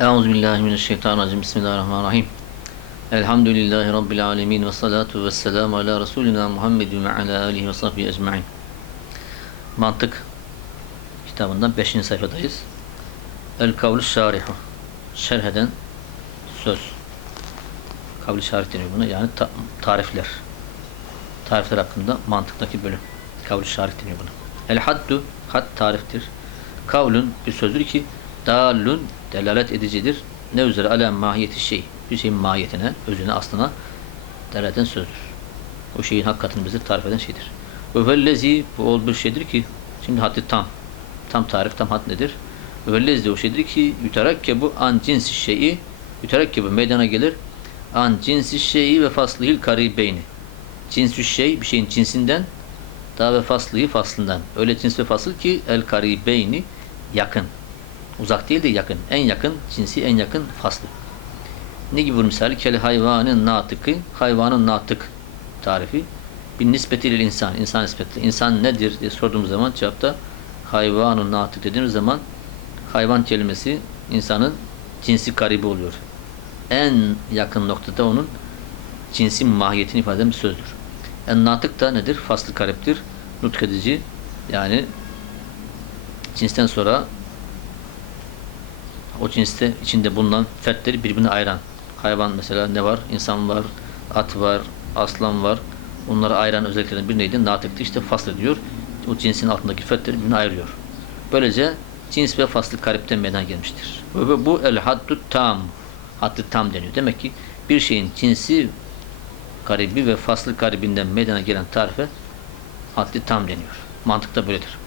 Euzubillahimineşşeytanirracim. Bismillahirrahmanirrahim. Elhamdülillahi Rabbil alemin ve salatu ve selamu ala Resulina Muhammedin ve ala alihi ve sahbihi ecma'in. Mantık kitabından 5. sayfadayız. El kavlu şarihu. Şerh eden söz. Kavlu şarih deniyor buna. Yani ta- tarifler. Tarifler hakkında mantıktaki bölüm. Kavlu şarih deniyor buna. El haddu had tariftir. Kavlun bir sözdür ki dalun delalet edicidir. Ne üzere ala mahiyeti şey. Bir şeyin mahiyetine, özüne, aslına delalet eden sözdür. O şeyin hakikatini bize tarif eden şeydir. Ve vellezi bu ol bir şeydir ki şimdi haddi tam. Tam tarif, tam had nedir? Ve vellezi o şeydir ki bu an cinsi şeyi bu meydana gelir an cinsi şeyi ve faslihil karibeyni. Cinsü şey bir şeyin cinsinden daha ve faslihi faslından. Öyle cins ve fasıl ki el karibeyni yakın. Uzak değil de yakın. En yakın cinsi en yakın faslı. Ne gibi bu misal? Kel hayvanın natıkı, hayvanın natık tarifi. Bir nispetiyle insan, insan nispeti. İnsan nedir diye sorduğumuz zaman cevapta hayvanın natık dediğimiz zaman hayvan kelimesi insanın cinsi karibi oluyor. En yakın noktada onun cinsi mahiyetini ifade eden bir sözdür. En natık da nedir? Faslı kariptir. Nutk edici yani cinsten sonra o cinste içinde bulunan fertleri birbirine ayıran. Hayvan mesela ne var? İnsan var, at var, aslan var. Onları ayıran özelliklerden bir neydi? Natıktı. İşte fasl ediyor. O cinsin altındaki fertleri birbirine ayırıyor. Böylece cins ve faslı karipten meydana gelmiştir. Ve bu el haddu tam. Haddi tam deniyor. Demek ki bir şeyin cinsi garibi ve faslı garibinden meydana gelen tarife haddi tam deniyor. Mantıkta böyledir.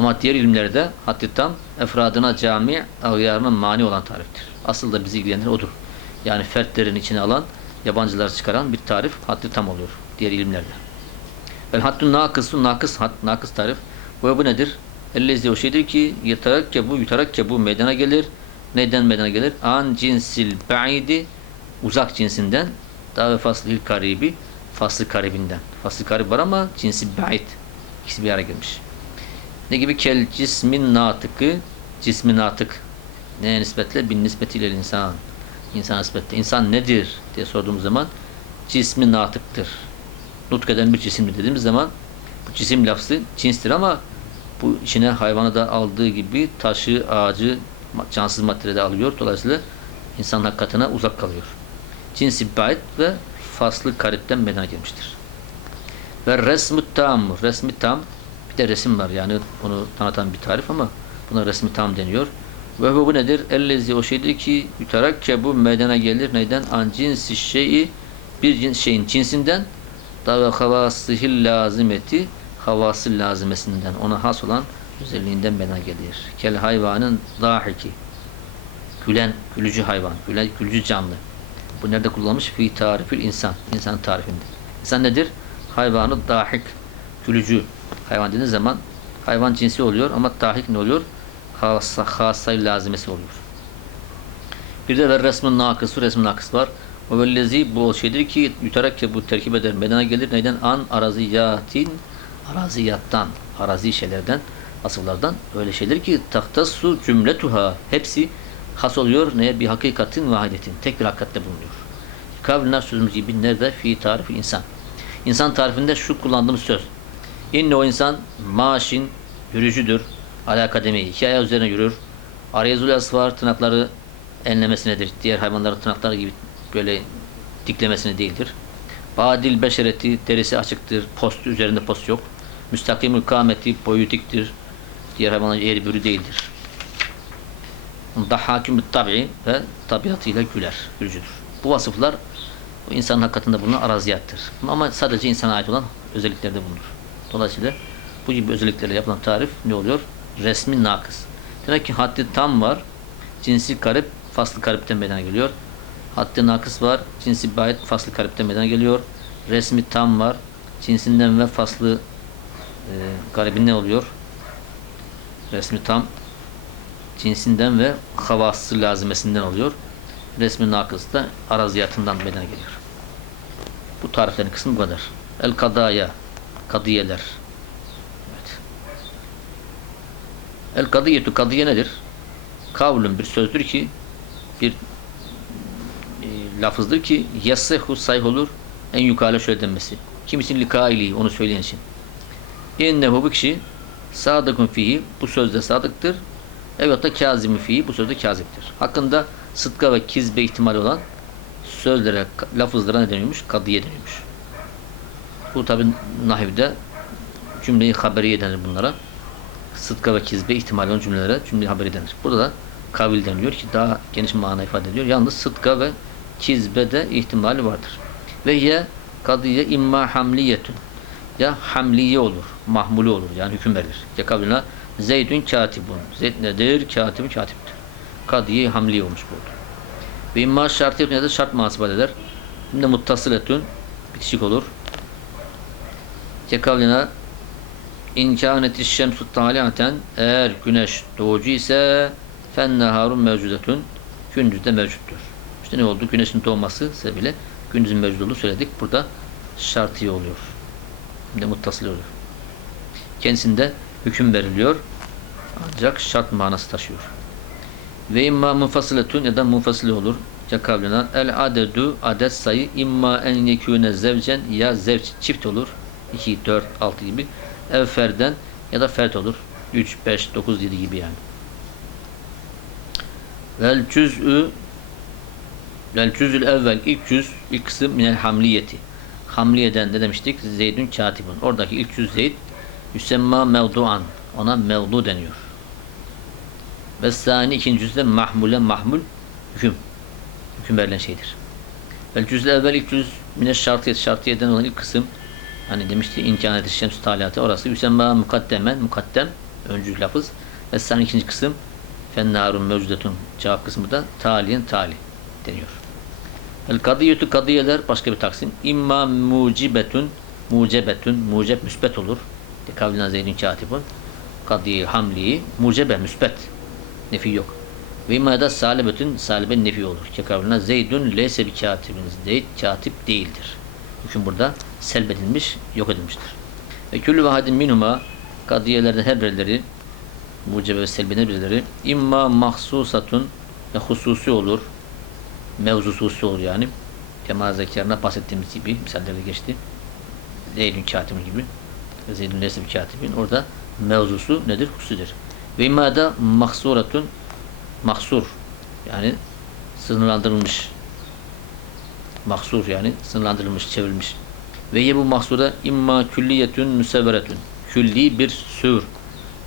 Ama diğer ilimlerde haddi tam efradına cami avyarına mani olan tariftir. Asıl da bizi ilgilendiren odur. Yani fertlerin içine alan, yabancıları çıkaran bir tarif haddi tam oluyor diğer ilimlerde. El haddun nakısu nakıs had nakıs tarif. Bu bu nedir? Ellezi o şeydir ki yetarakke bu yutarakke bu meydana gelir. Neden meydana gelir? An cinsil ba'idi uzak cinsinden daha ve faslil karibi faslı karibinden. Faslı karib var ama cinsi ba'id. İkisi bir araya gelmiş. Ne gibi? Kel cismin natıkı cismin natık. Neye nispetle? Bin nispetiyle insan. İnsan nispetle. İnsan nedir diye sorduğumuz zaman cismi natıktır. Nutk eden bir cisimdir dediğimiz zaman bu cisim lafzı cinstir ama bu içine hayvanı da aldığı gibi taşı, ağacı, cansız maddeleri de alıyor. Dolayısıyla insan hakikatine uzak kalıyor. Cinsi bait ve faslı karipten meydana gelmiştir. Ve resmi tam, resmi tam bir de resim var yani onu tanıtan bir tarif ama buna resmi tam deniyor. Ve bu nedir? Ellezi o şeydir ki ki bu meydana gelir. Neyden? An cinsi şeyi bir cins şeyin cinsinden da ve havasihil lazimeti havası lazimesinden ona has olan özelliğinden meydana gelir. Kel hayvanın dahiki gülen, gülücü hayvan, gülen, gülücü canlı. Bu nerede kullanılmış? Fi tarifil insan. İnsan tarifinde. İnsan nedir? Hayvanı dahik, gülücü hayvan dediğiniz zaman hayvan cinsi oluyor ama dahik ne oluyor? Hassa, hassay lazimesi oluyor. Bir de ver resmin nakısı, resmin nakıs var. O vellezi bu şeydir ki yutarak ki bu terkip eder. Medena gelir. Neyden? An araziyatin araziyattan, arazi şeylerden, asıllardan öyle şeyler ki tahtassu cümletuha hepsi has oluyor neye bir hakikatin vahidetin. Tek bir hakikatte bulunuyor. Kavlina sözümüz gibi nerede? Fi tarifi insan. İnsan tarifinde şu kullandığımız söz. İnne o insan maaşin yürücüdür. Ala kademi iki ayağı üzerine yürür. Arayazul var tırnakları enlemesinedir. Diğer hayvanların tırnakları gibi böyle diklemesine değildir. Badil beşereti derisi açıktır. Post üzerinde post yok. Müstakimül kâmeti boyu diktir. Diğer hayvanlar eğri bürü değildir. Da hakimü tabi ve tabiatıyla güler, gülücüdür. Bu vasıflar insanın hakikatinde bulunan araziyattır. Ama sadece insana ait olan özelliklerde bulunur. Dolayısıyla bu gibi özelliklerle yapılan tarif ne oluyor? Resmi nakıs. Demek ki haddi tam var. Cinsi karip, faslı karipten meydana geliyor. Haddi nakıs var. Cinsi bayit, faslı karipten meydana geliyor. Resmi tam var. Cinsinden ve faslı e, garibin ne oluyor? Resmi tam cinsinden ve havası lazimesinden oluyor. Resmi nakıs da araziyatından meydana geliyor. Bu tariflerin kısmı bu kadar. El kadaya kadiyeler. Evet. El kadiyetu kadiye nedir? Kavlun bir sözdür ki bir e, lafızdır ki yassehu sayh olur en yukarı şöyle denmesi. Kimisinin likaili onu söyleyen için. İnnehu bu kişi sadıkun fihi bu sözde sadıktır. Evet da kazimi fihi bu sözde kaziptir. Hakkında sıdka ve kizbe ihtimali olan sözlere, lafızlara ne deniyormuş? Kadıya deniyormuş. Bu tabi nahivde cümleyi haberiye denir bunlara. Sıdka ve kizbe ihtimali olan cümlelere cümle haberi denir. Burada da kavil deniliyor ki daha geniş mana ifade ediyor. Yalnız sıdka ve kizbe de ihtimali vardır. Ve ye kadıya imma hamliyetun ya hamliye olur, mahmuli olur yani hüküm verilir. Ya kavlina Zeydün katibun. Zeyd nedir? Katibun katiptir. Kadiye hamliye olmuş bu oldu. Ve imma şartiyetun ya da şart manasıbat eder. Şimdi muttasıletün bitişik olur. Ya kavlina İnkâneti şemsu taliaten eğer güneş doğucu ise fenneharun mevcudetun gündüz de mevcuttur. İşte ne oldu? Güneşin doğması sebebiyle gündüzün mevcut olduğunu söyledik. Burada şartiye oluyor. Hem de muttasıl oluyor. Kendisinde hüküm veriliyor. Ancak şart manası taşıyor. Ve imma munfasiletun ya da munfasile olur. Ya kavlina el adedu adet sayı imma en yekûne zevcen ya zevç çift olur. 2, 4, 6 gibi. Ev ferden ya da fert olur. 3, 5, 9, 7 gibi yani. Vel cüz'ü Vel cüz'ül evvel ilk cüz ilk kısım minel hamliyeti. Hamliyeden ne demiştik? Zeydün katibun. Oradaki ilk cüz Zeyd yüsemma mevduan. Ona mevdu deniyor. Ve sani ikinci cüzde mahmule mahmul hüküm. Hüküm verilen şeydir. Vel cüz'ül evvel ilk cüz mine şartiyet şartiyeden olan ilk kısım hani demişti imkaneti şems talatı orası yüsemma mukaddemen mukaddem öncü lafız ve sani ikinci kısım fennarun mevcudetun cevap kısmı da taliyen tali deniyor. El kadiyetü kadiyeler başka bir taksim. İmma mucibetun mucebetun muceb müsbet olur. De kavlina zeydin katibun. Kadiye hamli mucebe müsbet. Nefi yok. Ve imma da salibetun salibe nefi olur. Kavlina zeydun leyse bir katibin. Zeyd katip değildir. Hüküm burada selbedilmiş, yok edilmiştir. Ve küllü vahadin minuma kadiyelerden her birileri mucebe ve selbeden birileri imma mahsusatun ve hususi olur mevzusu olur yani. Kemal zekarına bahsettiğimiz gibi misallerde geçti. Zeydün katibin gibi. Zeydün nesib katibin. Orada mevzusu nedir? Hususidir. Ve imada mahsuratun mahsur yani sınırlandırılmış mahsur yani sınırlandırılmış, çevrilmiş. Ve ye bu mahsura imma külliyetün müsevveretün. Külli bir sur.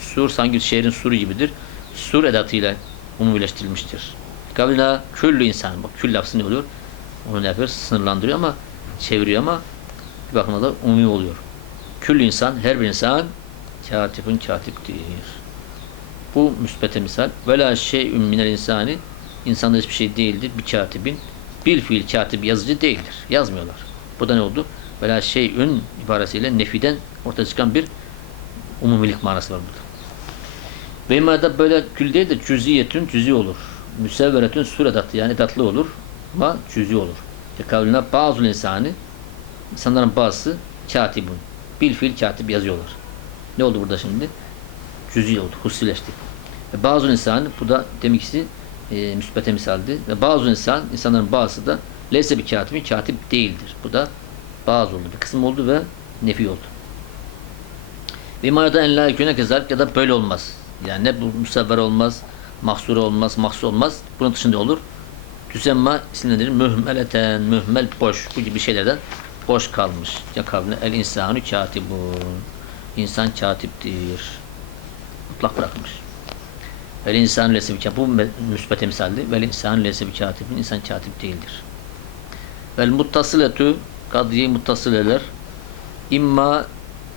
Sur sanki şehrin suru gibidir. Sur edatıyla umumileştirilmiştir. Kavla küllü insan. Bak kül lafzı ne oluyor? Onu ne yapıyor? Sınırlandırıyor ama çeviriyor ama bir bakıma da umumi oluyor. Küllü insan, her bir insan katibun katiptir. Bu müspete misal. Vela şey'ün minel insani insanda hiçbir şey değildir. Bir katibin bil fiil katip yazıcı değildir. Yazmıyorlar. Bu da ne oldu? Vela şey'ün ibaresiyle nefiden ortaya çıkan bir umumilik manası var burada. Ve imada böyle kül değil de cüziyetün cüzi olur müsevveretün suredatı yani edatlı olur ama cüzi olur. Tekavlüne bazı insani insanların bazısı katibun. Bil fiil katip yazıyorlar. Ne oldu burada şimdi? Cüzi oldu. Husileşti. Ve bazı insan bu da demek ki e, müsbete misaldi. Ve bazı insan insanların bazısı da leyse bir katibin katip değildir. Bu da bazı oldu. Bir kısım oldu ve nefi oldu. Ve manada en la yekûne kezalik ya da böyle olmaz. Yani ne bu musavver olmaz, mahsur olmaz, mahsus olmaz. Bunun dışında olur. Düzenma isimlendirir. Mühmeleten, mühmel boş. Bu gibi şeylerden boş kalmış. Ya kavline el insanı katibun. İnsan katiptir. Mutlak bırakmış. Vel insan lesi bir katib. Bu müsbet emsaldi. Vel insan lesi bir katibin. İnsan katip değildir. Vel muttasıletü kadiye muttasıleler imma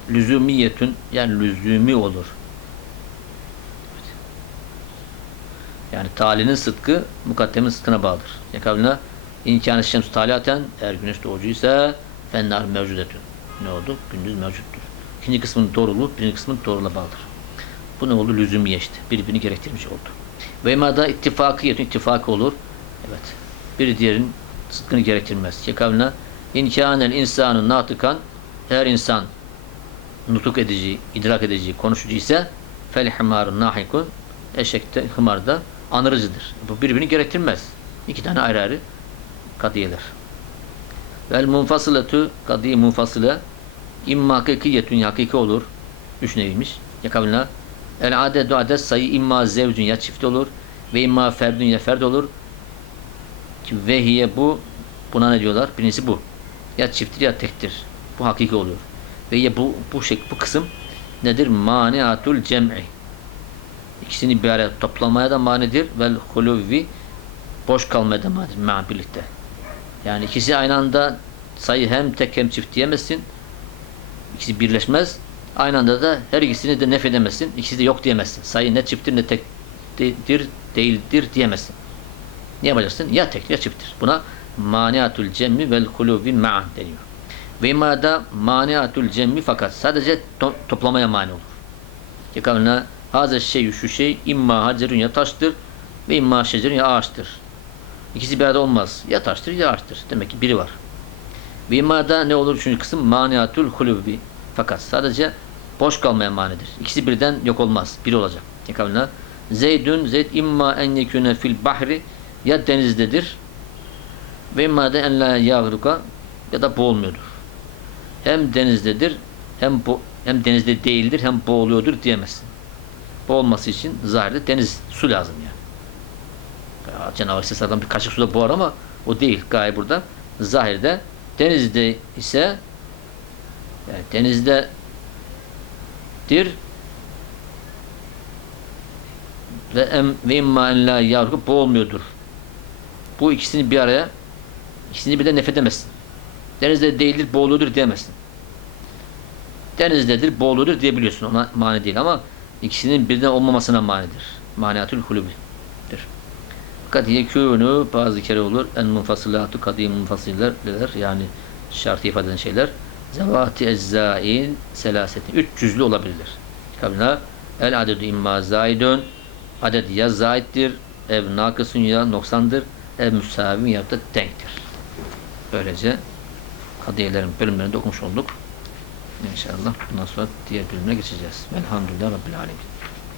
lüzumiyetün yani lüzumi olur. Yani talinin sıdkı mukaddemin sıdkına bağlıdır. Yakabına imkanı şems taliaten eğer güneş doğucuysa fennar mevcudetün. Ne oldu? Gündüz mevcuttur. İkinci kısmın doğruluğu birinci kısmın doğruluğuna bağlıdır. Bu ne oldu? Lüzumiye işte. Birbirini gerektirmiş oldu. Ve imada ittifakiyetün ittifak olur. Evet. Biri diğerinin sıdkını gerektirmez. Yakabına İnkânel insanın natıkan her insan nutuk edici, idrak edici, konuşucu ise fel himarun nahikun eşekte, hımarda anırıcıdır. Bu birbirini gerektirmez. İki tane ayrı ayrı kadiyeler. Vel munfasılatu kadiye munfasıle imma hakikiyetün hakiki olur. Üç neviymiş. Yakabına el adedu adet sayı imma zevcün ya çift olur ve imma ferdün ya ferd olur. Ki Ve hiye bu buna ne diyorlar? Birincisi bu. Ya çifttir ya tektir. Bu hakiki oluyor. Ve ya bu bu şek bu kısım nedir? Maniatul cem'i. İkisini bir araya toplamaya da manidir. Vel huluvvi boş kalmaya da manidir. Ma birlikte. Yani ikisi aynı anda sayı hem tek hem çift diyemezsin. İkisi birleşmez. Aynı anda da her ikisini de nef edemezsin. İkisi de yok diyemezsin. Sayı ne çifttir ne tektir değildir diyemezsin. Ne yapacaksın? Ya tek ya çifttir. Buna maniatul cemmi vel huluvi ma'an deniyor. Ve imada maniatul cemmi fakat sadece to- toplamaya mani olur. Yakavına hazır şey şu şey imma hacerun ya taştır ve imma şecerun ya ağaçtır. İkisi bir arada olmaz. Ya taştır ya ağaçtır. Demek ki biri var. Ve imada ne olur üçüncü kısım? Maniatul hulubi. Fakat sadece boş kalmaya manidir. İkisi birden yok olmaz. Biri olacak. Yakavına Zeydün Zeyd imma en yekune fil bahri ya denizdedir ve imma en la yağruka ya da boğulmuyordur. Hem denizdedir hem bo hem denizde değildir hem boğuluyordur diyemezsin. Boğulması için zahirde deniz su lazım yani. Ya, Cenab-ı Hak bir kaşık suda boğar ama o değil. Gaye burada zahirde denizde ise yani denizde dir ve em ve imma en la yavru boğulmuyordur. Bu ikisini bir araya ikisini birden nefedemezsin. Denizde değildir, boğuluyordur diyemezsin. Denizdedir, boğuluyordur diyebiliyorsun. Ona mani değil ama ikisinin birden olmamasına manidir. Maniatül hulubidir. Fakat yekûnü bazı kere olur. En munfasılatu kadim munfasiller yani şartı ifade eden şeyler. Zevati eczain selasetin. Üç cüzlü olabilirler. Kabına el adedu imma zaidun adet ya zaittir, ev nakısun ya noksandır, ev müsavim ya da denktir. Böylece kadiyelerin bölümlerini de okumuş olduk. İnşallah bundan sonra diğer bölümüne geçeceğiz. Velhamdülillah Rabbil Alemin.